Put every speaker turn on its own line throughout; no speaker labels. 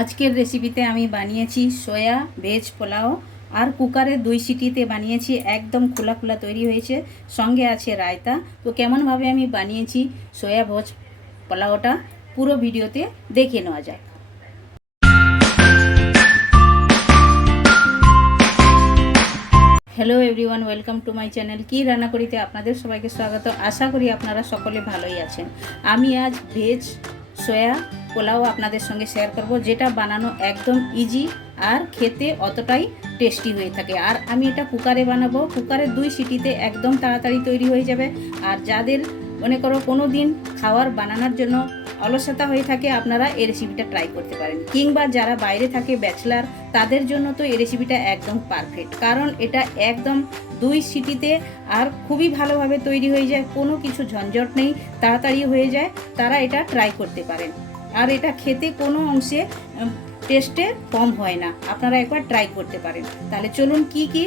আজকের রেসিপিতে আমি বানিয়েছি সয়া ভেজ পোলাও আর কুকারে দুই সিটিতে বানিয়েছি, একদম খোলা খোলা তৈরি হয়েছে, সঙ্গে আছে রায়তা। তো কেমনভাবে আমি বানিয়েছি সয়া ভোজ পোলাওটা, পুরো ভিডিওতে দেখে নেওয়া যায় hello everyone welcome to my channel কি রান্না করিতে আপনাদের সবাইকে স্বাগত। আশা করি আপনারা সকলে ভালোই আছেন। আমি আজ ভেজ সয়া পোলাও আপনাদের সঙ্গে শেয়ার করব, যেটা বানানো একদম ইজি আর খেতে অতটাই টেস্টি হয়ে থাকে। আর আমি এটা কুকারে বানাবো, কুকারে দুই সিটিতে একদম তাড়াতাড়ি তৈরি হয়ে যাবে। আর যাদের মনে করো কোনো দিন খাওয়ার বানানোর জন্য অলসতা হয়ে থাকে, আপনারা এই রেসিপিটা ট্রাই করতে পারেন। কিংবা যারা বাইরে থাকে ব্যাচলার তাদের জন্য তো এই রেসিপিটা একদম পারফেক্ট কারণ এটা একদম দুই সিটিতে আর খুবই ভালোভাবে তৈরি হয়ে যায়, কোনো কিছু ঝঞ্ঝট নেই, তাড়াতাড়ি হয়ে যায়, তারা এটা ট্রাই করতে পারেন। আর এটা খেতে কোনো অংশে টেস্টে কম হয় না। আপনারা একবার ট্রাই করতে পারেন। তাহলে চলুন কি কি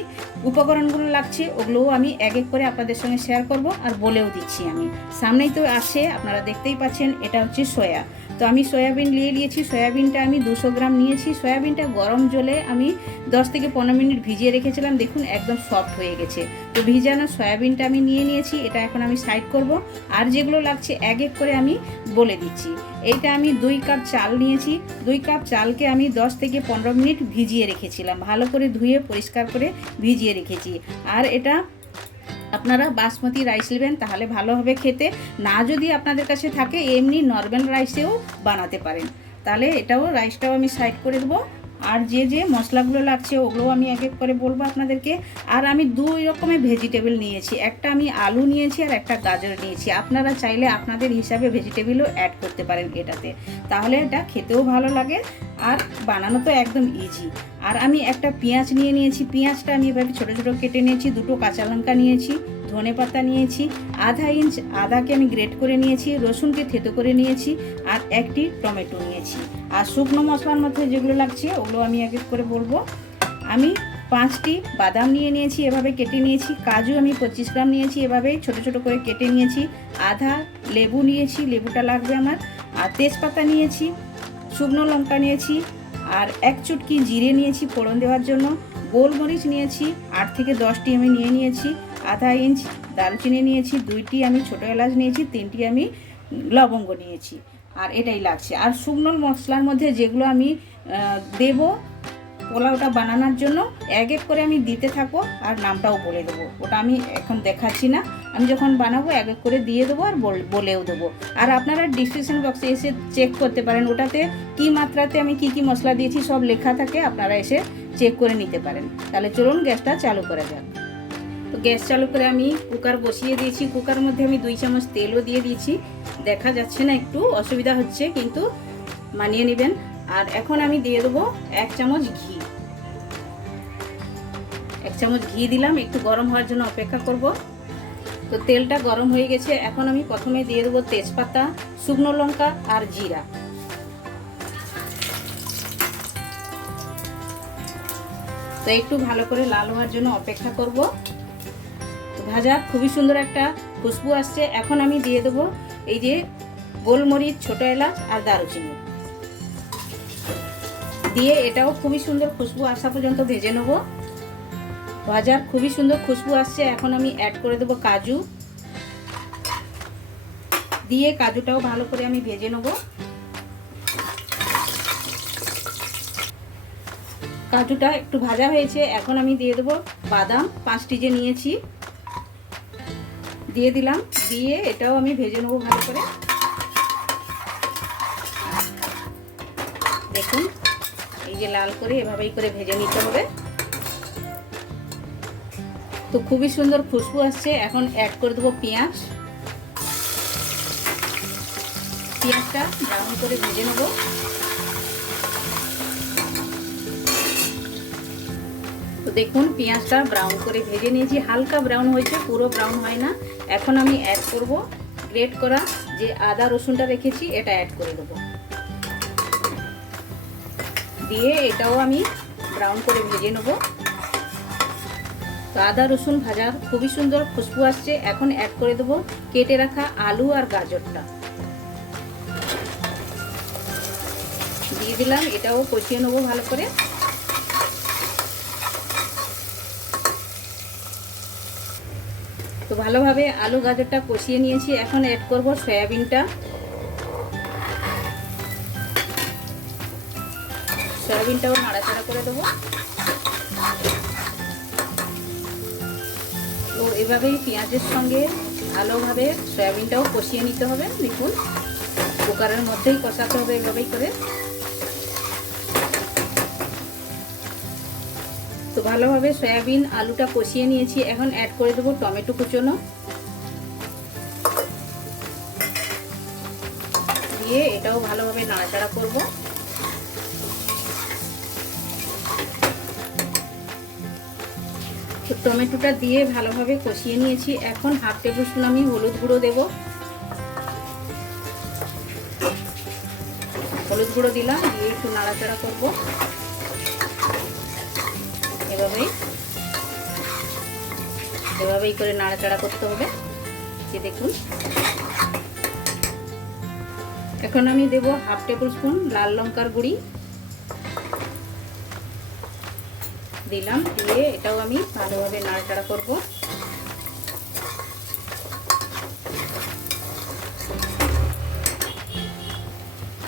উপকরণগুলো লাগছে, ওগুলোও আমি এক এক করে আপনাদের সঙ্গে শেয়ার করব আর বলেও দিচ্ছি আমি। সামনেই তো আসে আপনারা দেখতেই পাচ্ছেন, এটা হচ্ছে সয়া তো আমি সয়াবিন নিয়ে নিয়েছি, সয়াবিনটা আমি দুশো গ্রাম নিয়েছি। সয়াবিনটা গরম জলে আমি দশ থেকে পনেরো মিনিট ভিজিয়ে রেখেছিলাম, দেখুন একদম সফট হয়ে গেছে। তো ভিজানো সয়াবিনটা আমি নিয়ে নিয়েছি, এটা এখন আমি সাইড করব। আর যেগুলো লাগছে এক এক করে আমি বলে দিচ্ছি। এইটা আমি দুই কাপ চাল নিয়েছি, দুই কাপ চালকে আমি দশ থেকে পনেরো মিনিট ভিজিয়ে রেখেছিলাম। ভালো করে ধুয়ে পরিষ্কার করে ভিজিয়ে রেখেছি। আর এটা আপনারা বাসমতি রাইস নেবেন, তাহলে ভালো হবে খেতে। না যদি আপনাদের কাছে থাকে, এমনি নর্মাল রাইসেও বানাতে পারেন। তাহলে এটাও রাইসটাও আমি সাইড করে দেবো। আর যে যে মশলাগুলো লাগছে ওগুলোও আমি এক এক করে বলব আপনাদেরকে। আর আমি দুই রকমের ভেজিটেবল নিয়েছি। একটা আমি আলু নিয়েছি আর একটা গাজর নিয়েছি। আপনারা চাইলে আপনাদের হিসাবে ভেজিটেবলও অ্যাড করতে পারেন এটাতে। তাহলে এটা খেতেও ভালো লাগে আর বানানো তো একদম ইজি আর আমি একটা পেঁয়াজ নিয়ে নিয়েছি। পেঁয়াজটা আমি এভাবে ছোটো ছোটো কেটে নিয়েছি। দুটো কাঁচা লঙ্কা নিয়েছি, ধনে পাতা নিয়েছি, আধা ইঞ্চ আদাকে আমি গ্রেট করে নিয়েছি, রসুনকে থেতো করে নিয়েছি, আর একটি টমেটো নিয়েছি। আর শুকনো মশলার মধ্যে যেগুলো লাগছে, ওগুলো আমি এক এক করে বলব। আমি পাঁচটি বাদাম নিয়ে নিয়েছি, এভাবে কেটে নিয়েছি। কাজু আমি পঁচিশ গ্রাম নিয়েছি, এভাবে ছোট ছোট করে কেটে নিয়েছি। আধা লেবু নিয়েছি, লেবুটা লাগবে আমার। আর তেজপাতা নিয়েছি, শুকনো লঙ্কা নিয়েছি। আর এক চুটকি জিরে নিয়েছি ফোড়ন দেওয়ার জন্য। গোলমরিচ নিয়েছি, আট থেকে দশটি আমি নিয়ে নিয়েছি। আধা ইঞ্চ দারুচিনি নিয়েছি, দুইটি আমি ছোটো এলাচ নিয়েছি, তিনটি আমি লবঙ্গ নিয়েছি। আর এটাই লাগছে। আর শুকনো মশলার মধ্যে যেগুলো আমি দেব পোলাওটা বানানোর জন্য, এক এক করে আমি দিতে থাকব আর নামটাও বলে দেবো। ওটা আমি এখন দেখাচ্ছি না। আমি যখন বানাবো, এক এক করে দিয়ে দেবো আর বলেও দেবো। আর আপনারা ডিসক্রিপশন বক্সে এসে চেক করতে পারেন, ওটাতে কি মাত্রাতে আমি কি কি মশলা দিয়েছি, সব লেখা থাকে, আপনারা এসে চেক করে নিতে পারেন। তাহলে চলুন গ্যাসটা চালু করা যাক। তো গ্যাস চালু করে আমি কুকার বসিয়ে দিয়েছি। কুকার মধ্যে আমি দুই চামচ তেলও দিয়ে দিয়েছি। দেখা যাচ্ছে না একটু, অসুবিধা হচ্ছে কিন্তু মানিয়ে নেবেন। আর এখন আমি দিয়ে দেবো এক চামচ ঘি। এক চামচ ঘি দিলাম, একটু গরম হওয়ার জন্য অপেক্ষা করব। তো তেলটা গরম হয়ে গেছে, এখন আমি প্রথমে দিয়ে দেবো তেজপাতা, শুকনো লঙ্কা আর জিরা। তো একটু ভালো করে লাল হওয়ার জন্য অপেক্ষা করব। ভাজা, খুবই সুন্দর একটা খুশবু আসছে। এখন আমি দিয়ে দেবো এই যে গোলমরিচ, ছোট এলাচ আর দারুচিনি। দিয়ে এটাও খুবই সুন্দর খুশবু আসা পর্যন্ত ভেজে নেব। ভাজার খুবই সুন্দর খুশবু আসছে, এখন আমি অ্যাড করে দেবো কাজু। দিয়ে কাজুটাও ভালো করে আমি ভেজে নেব। কাজুটা একটু ভাজা হয়েছে, এখন আমি দিয়ে দেবো বাদাম, পাঁচটি যে নিয়েছি। দিয়ে দিলাম, দিয়ে এটাও আমি ভেজে নেব ভালো করে। দেখুন, এই যে লাল করে এভাবেই করে ভেজে নিতে হবে। তো খুবই সুন্দর খুশবু আসছে, এখন অ্যাড করে দেবো পেঁয়াজ। পেঁয়াজটা ব্রাউন করে ভেজে নেব। দেখুন, পেঁয়াজটা ব্রাউন করে ভেজে নিয়েছি। হালকা ব্রাউন হয়েছে, পুরো ব্রাউন হয় না। এখন আমি অ্যাড করব গ্রেট করা যে আদা, রসুনটা রেখেছি, এটা অ্যাড করে দেবো। দিয়ে এটাও আমি ব্রাউন করে ভেজে নেব। তো আদা, রসুন ভাজার খুবই সুন্দর খুশবু আসছে। এখন অ্যাড করে দেবো কেটে রাখা আলু আর গাজরটা। দিয়ে দিলাম, এটাও কষিয়ে নেব ভালো করে। ভালোভাবে আলু গাজরটা কষিয়ে নিয়েছি। এখন অ্যাড করব সয়াবিনটা। সয়াবিনটাও নাড়াচাড়া করে দেবো। তো এভাবেই পেঁয়াজের সঙ্গে ভালোভাবে সয়াবিনটাও কষিয়ে নিতে হবে। দেখুন, কুকারের মধ্যেই কষাতে হবে এভাবেই করে। তো ভালোভাবে সয়াবিন আলুটা কষিয়ে নিয়েছি। এখন অ্যাড করে দেবো টমেটো কুচোনো। দিয়ে এটাও ভালোভাবে নাড়াচাড়া করব। তো টমেটোটা দিয়ে ভালোভাবে কষিয়ে নিয়েছি। এখন হাফ টেবিল স্পুন আমি হলুদ গুঁড়ো দেব। হলুদ গুঁড়ো দিলাম, দিয়ে একটু নাড়াচাড়া করব। এভাবেই। এভাবেই করে নাড়াচাড়া করতে হবে। যে দেখুন। এখন আমি দেব হাফ টেবিল স্পুন লাল লঙ্কার গুঁড়ি। দিলাম, দিয়ে এটাও আমি ভালোভাবে নাড়াচাড়া করব।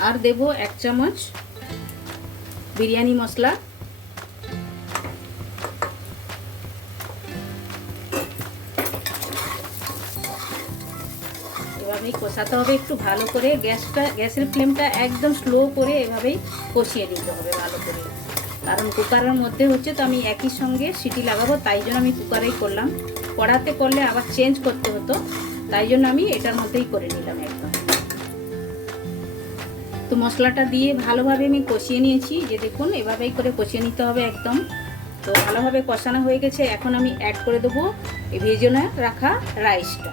আর দেব এক চামচ বিরিয়ানি মশলা। এভাবেই কষাতে হবে, একটু ভালো করে গ্যাসটা, গ্যাসের ফ্লেমটা একদম স্লো করে এভাবেই কষিয়ে দিতে হবে ভালো করে। কারণ কুকারের মধ্যে হচ্ছে তো আমি একই সঙ্গে সিটি লাগাবো, তাই জন্য আমি কুকারেই করলাম। কড়াতে করলে আবার চেঞ্জ করতে হতো, তাই জন্য আমি এটার মধ্যেই করে নিলাম একদম। তো মশলাটা দিয়ে ভালোভাবে আমি কষিয়ে নিয়েছি যে দেখুন, এভাবেই করে কষিয়ে নিতে হবে একদম। তো ভালোভাবে কষানো হয়ে গেছে, এখন আমি অ্যাড করে দেবো ভেজনে রাখা রাইসটা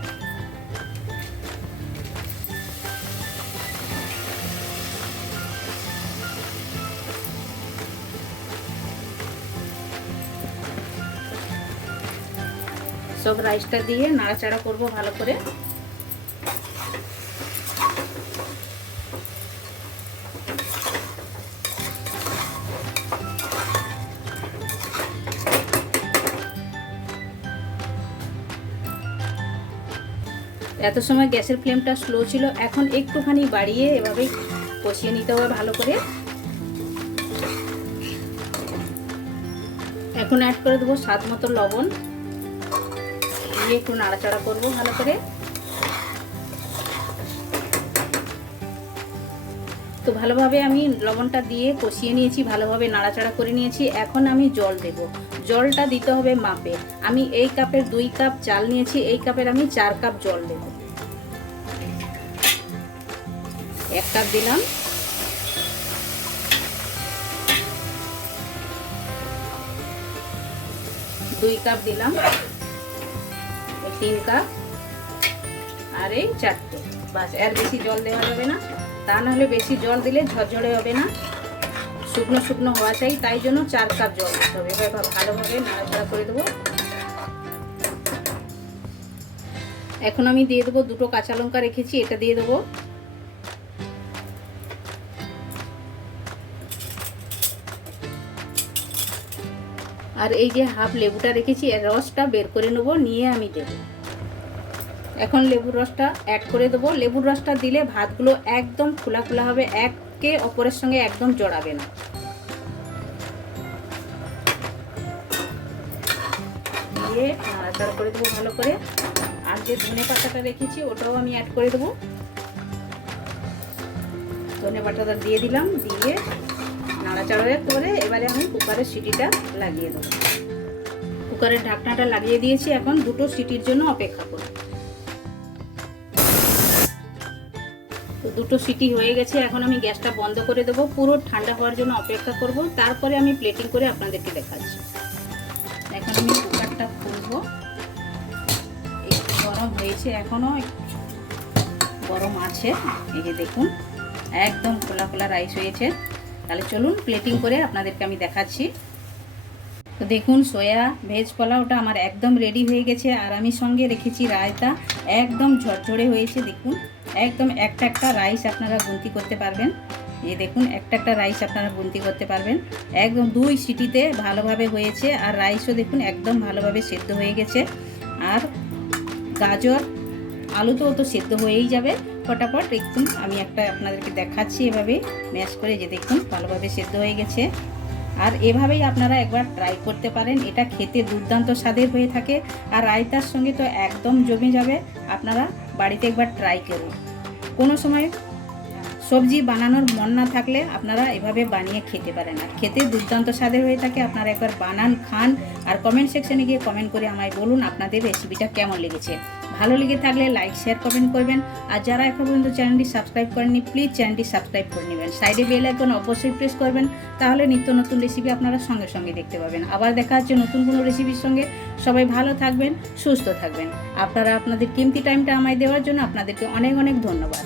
সব রাইসটা দিয়ে নাড়াচাড়া করব ভালো করে। এত সময় গ্যাসের ফ্লেমটা স্লো ছিল, এখন একটুখানি বাড়িয়ে এভাবেই কষিয়ে নিতে হবে ভালো করে। এখন অ্যাড করে দেবো স্বাদ মতো লবণ। দিয়ে একটু নাড়াচাড়া করব ভালো করে। তো ভালোভাবে আমি লবণটা দিয়ে কষিয়ে নিয়েছি, ভালোভাবে নাড়াচাড়া করে নিয়েছি। এখন আমি জল দেব। জলটা দিতে হবে মাপে। আমি এই কাপের দুই কাপ চাল নিয়েছি, এই কাপের আমি চার কাপ জল দেব। এক কাপ দিলাম। দুই কাপ দিলাম। তিন কাপ আর এই চারটে। বাসের বেশি জল দেওয়া যাবে না। তা নাহলে বেশি জল দিলে ঝরঝরে হবে না। শুকনো শুকনো হওয়া চাই, তাই জন্য চার কাপ জল দিতে হবে। এবার ভালোভাবে নাড়াচাড়া করে দেবো। এখন আমি দিয়ে দেবো দুটো কাঁচা লঙ্কা রেখেছি, এটা দিয়ে দেবো। আর এই যে হাফ লেবুটা রেখেছি, এর রসটা বের করে নেব, নিয়ে আমি দেব। এখন লেবুর রসটা অ্যাড করে দেবো। লেবুর রসটা দিলে ভাতগুলো একদম খোলা খোলা হবে, একে অপরের সঙ্গে একদম জড়াবে না। দিয়ে নাড়াচাড়া করে দেবো ভালো করে। আর যে ধনে পাতাটা রেখেছি, ওটাও আমি অ্যাড করে দেবো। ধনে পাতাটা দিয়ে দিলাম, দিয়ে নাড়াচাড়া করে এবারে আমি কুকারের সিটিটা লাগিয়ে দেবো। কুকারের ঢাকনাটা লাগিয়ে দিয়েছি, এখন দুটো সিটির জন্য অপেক্ষা করব। তো দুটো সিটি হয়ে গেছে, এখন আমি গ্যাসটা বন্ধ করে দেবো। পুরো ঠান্ডা হওয়ার জন্য অপেক্ষা করব। তারপরে আমি প্লেটিং করে আপনাদেরকে দেখাচ্ছি। এখন আমি কুকারটা খুলবো। একটু গরম হয়েছে এখনও গরম আছে। এই যে দেখুন, একদম খোলা খোলা রাইস হয়েছে। তাহলে চলুন প্লেটিং করে আপনাদেরকে আমি দেখাচ্ছি। তো দেখুন সোয়া ভেজ পোলাওটা আমার একদম রেডি হয়ে গেছে। আর আমি সঙ্গে রেখেছি রায়তা। একদম ঝরঝরে হয়েছে, দেখুন। একদম একটা একটা রাইস আপনারা গুনতি করতে পারবেন। এই দেখুন, একটা একটা রাইস আপনারা গুনতি করতে পারবেন। একদম দুই সিটিতে ভালোভাবে হয়েছে আর রাইসও দেখুন একদম ভালোভাবে সেদ্ধ হয়ে গেছে। আর গাজর আলু তো তো সেদ্ধ হয়েই যাবে। ফটাফট একদম আমি একটা আপনাদেরকে দেখাচ্ছি এভাবে ম্যাশ করে যে দেখুন ভালোভাবে সেদ্ধ হয়ে গেছে। আর এভাবেই আপনারা একবার ট্রাই করতে পারেন। এটা খেতে দুর্দান্ত স্বাদের হয়ে থাকে। আর রায়তার সঙ্গে তো একদম জমে যাবে। আপনারা বাড়িতে একবার ট্রাই করুন। কোনো সময় সবজি বানানোর মন না থাকলে আপনারা এভাবে বানিয়ে খেতে পারেন আর খেতে দুর্দান্ত স্বাদের হয়ে থাকে। আপনারা একবার বানান, খান আর কমেন্ট সেকশনে গিয়ে কমেন্ট করে আমায় বলুন আপনাদের রেসিপিটা কেমন লেগেছে। ভালো লেগে থাকলে লাইক শেয়ার কমেন্ট করবেন। আর যারা এখন পর্যন্ত চ্যানেলটি সাবস্ক্রাইব করেননি প্লিজ চ্যানেলটি সাবস্ক্রাইব করে নেবেন। সাইডে বেল আইকন অবশ্যই প্রেস করবেন, তাহলে নিত্য নতুন রেসিপি আপনারা সঙ্গে সঙ্গে দেখতে পাবেন। আবার দেখা হচ্ছে নতুন কোনো রেসিপির সঙ্গে। সবাই ভালো থাকবেন, সুস্থ থাকবেন। আপনারা আপনাদের কিমতি টাইমটা আমায় দেওয়ার জন্য আপনাদেরকে অনেক অনেক ধন্যবাদ।